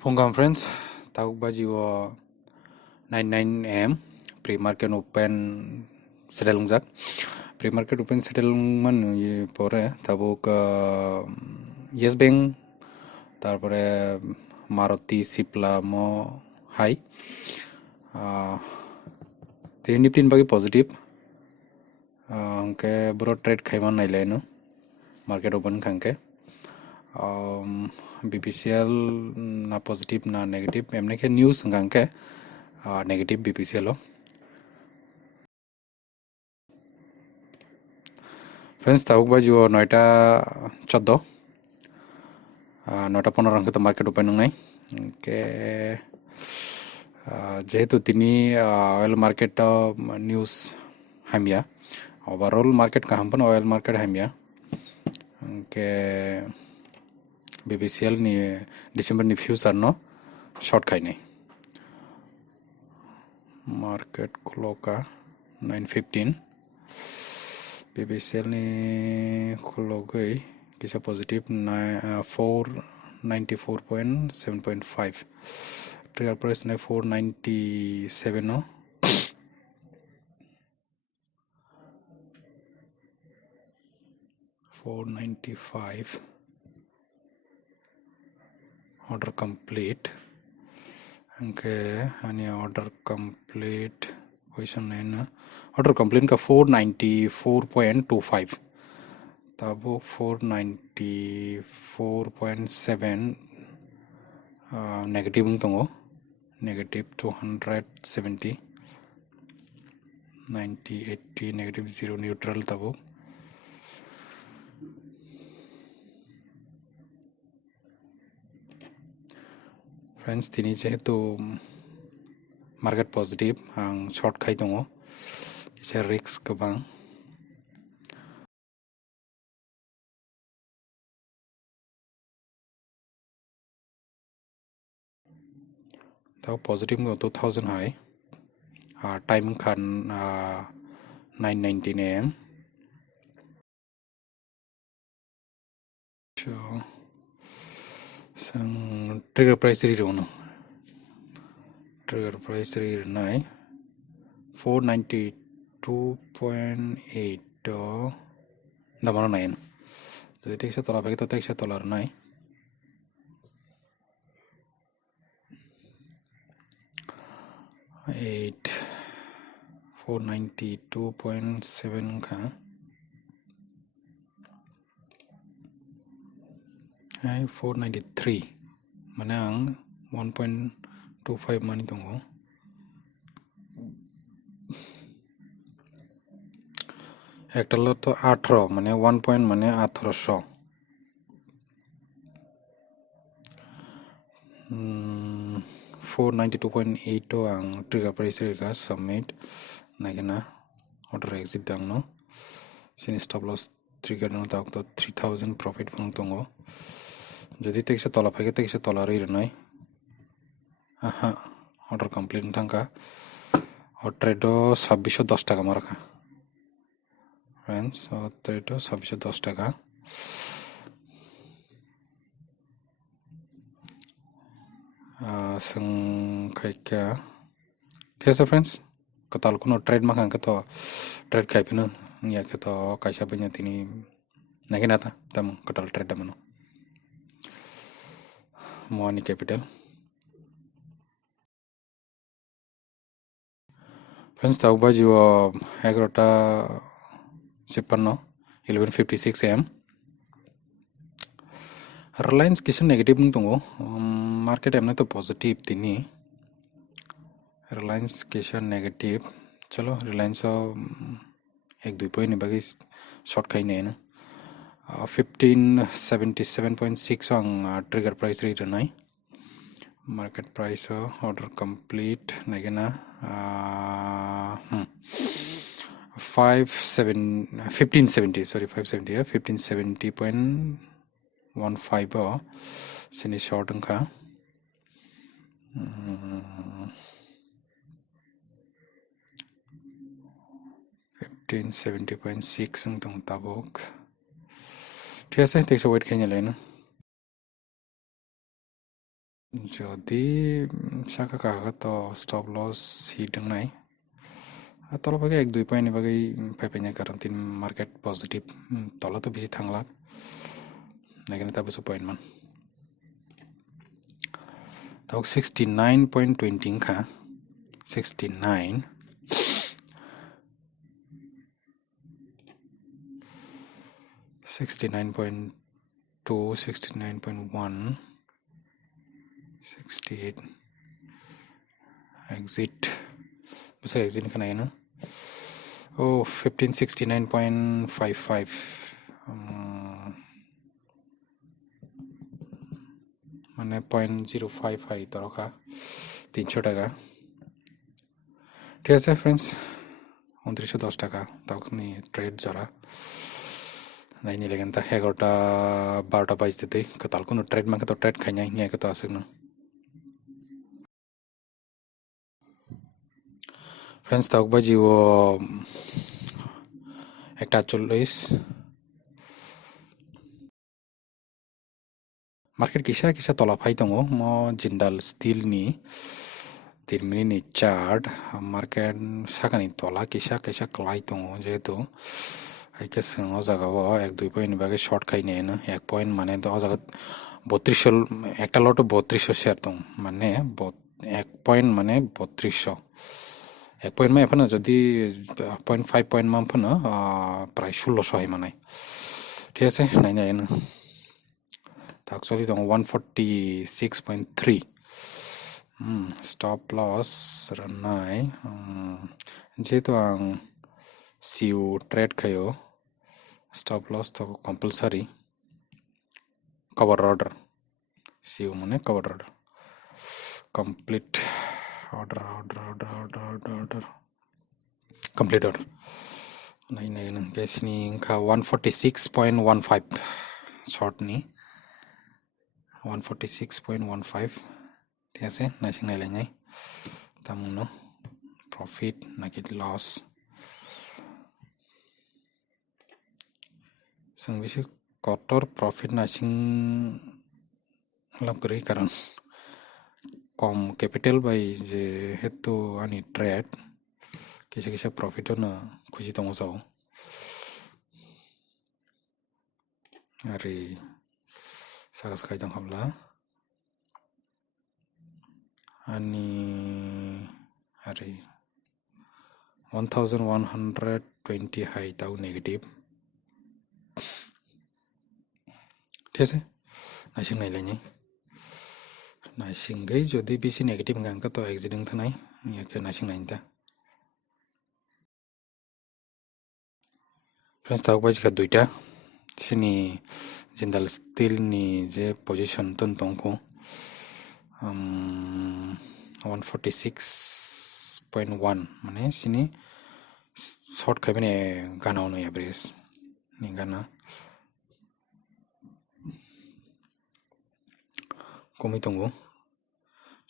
Welcome friends, tawag ba jiwa 99 am pre-market open settlement pre-market open settlement ye pore tabuk yes bank tarpore Maruti Sipla mo high tiri Nifty bagi positive angke bro trade khaiman nailai no market open kangke BPCL na positive na negative emne ke news ngangke negative BPCL lo friends tawag ba jiwa 9:14 9:15 angke to market open ngai ke jehetu tini oil market news hamia overall market kahampan oil market hamia ke BPCL ni December ni future no short khai nei market kloka 9:15 BPCL ni khologai kisa positive 494.7.5 trigger price na 497 no 495 order complete okay ani order complete position na order complete ka 494.25 tabo 494.7 negative tongo negative 270 90 80 negative 0 neutral tabo friends tini jehetu market positive ang short khai tongo kisa risk gobang tau positive go 2000 high time kan 9:19 am so sang trigger price ri rono trigger price ri nai 492.8 damano 9 jadi teksa tola bagi to teksa tolar nai 492.7 ka 493 manang 1.25 mani tongo একটা লো তো 18 মানে 1 point মানে 1800 492.8 ang trigger price rega submit nagena order exit dang no sin stop loss trigger no tak to 3000 profit phang tongo যদি tekse tola phage tekse tola ri nai aha order complete thangka or trade 2610 টাকা মারকা friends trade 2610 টাকা sing khaika ঠিক আছে friends katal kuno trade ma kan to trade khai pinu ya ke to kaisa banya tini nagina ta tam katal trade mano money capital friends tau ba jiwa 11:56 11:56 am Reliance किसी negative tongo market emne to positive tini Reliance किसी negative चलो Reliance एक दो point bagi short खाई नहीं ना 1577.6 ang trigger price rate nai market price order complete nagena 1570 sorry 570 1570.15 sini short angka 1570.6 ang tabok ঠিক আছে, thanks for waiting. যদি saka kaga to stop loss hidden nai tolo bage 1-2 point ni bage pepenya karon tin market positive tolo to bisi thangla nagene ta beso point man tok 69.20 kha 69 69.2 69.1 68 exit bisa exit kana yana oh 1569.55 মানে 0.05 হয় তরকা 300 টাকা ঠিক আছে friends 2910 টাকা তখনই trade জরা নাই নি লেগেন তা 11টা 12টা বাজতে কতাল কোন ট্রেড মাকে তো ট্রেড খাই নাই নিয়ে কত আছে না फ्रेंड्स तक बाजी वो একটা 40 market kisa tola phai tongo mo jindal steel ni 3 minute ni chart market sakani tola kisa klai tongo jeto aike sing o jaga o 1-2 point bage short khai ne na 1 point mane to jaga 32 একটা লট 3200 share তং মানে 1 point মানে 3200 1 point ma এফানা যদি 0.5 point ma ফনা প্রায় 1600 হয় মানে ঠিক আছে নাই নাই না actually the 146.3 stop loss ranai jeto ang siu trade kayo stop loss to compulsory cover order siu mane cover order complete order complete order nai guys ni ka 146.15 short ni 146.15 ঠিক আছে নাইসিং নাই লাইনাই তামুনো প্রফিট নাকি loss जों बेसे cutter profit नाइसिं लाभ करै कारण कम capital by J हेतु आनि ट्रेड किसे प्रफिट होनो खुशी दङ जाव आरो सागास खायदों हामला आनि आरो 1120 हाई दाउ नेगेटिभ ঠিক আছে নাইসিং নাইলাইনি নাইসিংগै যদি বেশি নেগেটিভ গাंका তো এক্সিটিং থানাই ইয়াকে নাইসিং নাইনতা फ्रेंड्स ताक बाजिका दुइटा सिनि जिंदाल स्टील नि जे पोजीशन तन तंको 146.1 माने सिनि शॉर्ट खाइबने गानाव न एवरेज नि गाना कमी दंगो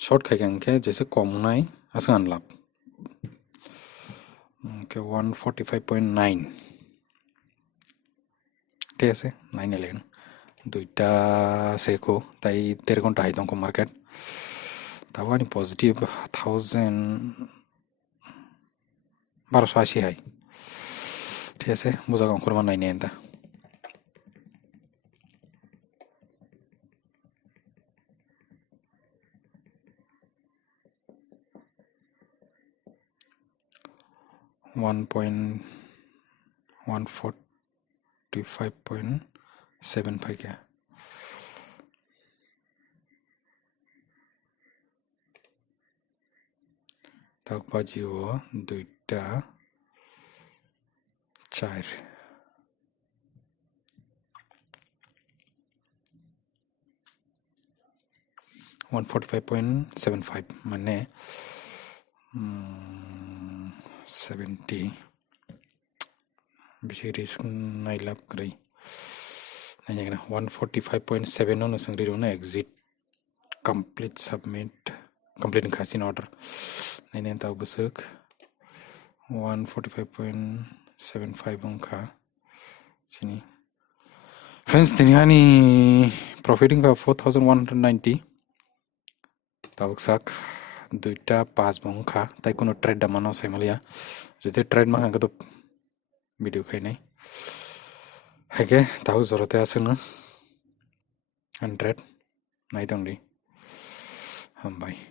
शॉर्ट खाइगांके जैसे कम नाय आसा अनलाभ के 145.9 ঠিক আছে 911 দুইটা সেকো তাই 13 ঘন্টা হাই দংকো মার্কেট তাও আনি পজিটিভ 1280 হাই ঠিক আছে বুঝা গংকরমা নাই নেনতা 1.145.75 क्या तक बाजी वो दुइटा चार 145.75 माने 70 बेसे रिस्क नाय लाभ करै नायना 145.7 नो संग्री रोना एग्जिट कंप्लीट सबमिट कंप्लीट खासिन ऑर्डर नायना ताव बसक 145.75 अंका सिनी फ्रेंड्स दिनहानि प्रॉफिटिंग का 4190 tabuk sak 2:05 bongkha tai kono trade damano saimalia jete trade ma hangado video khainai hage tabuk jorote asuna 100 naidongli Humbai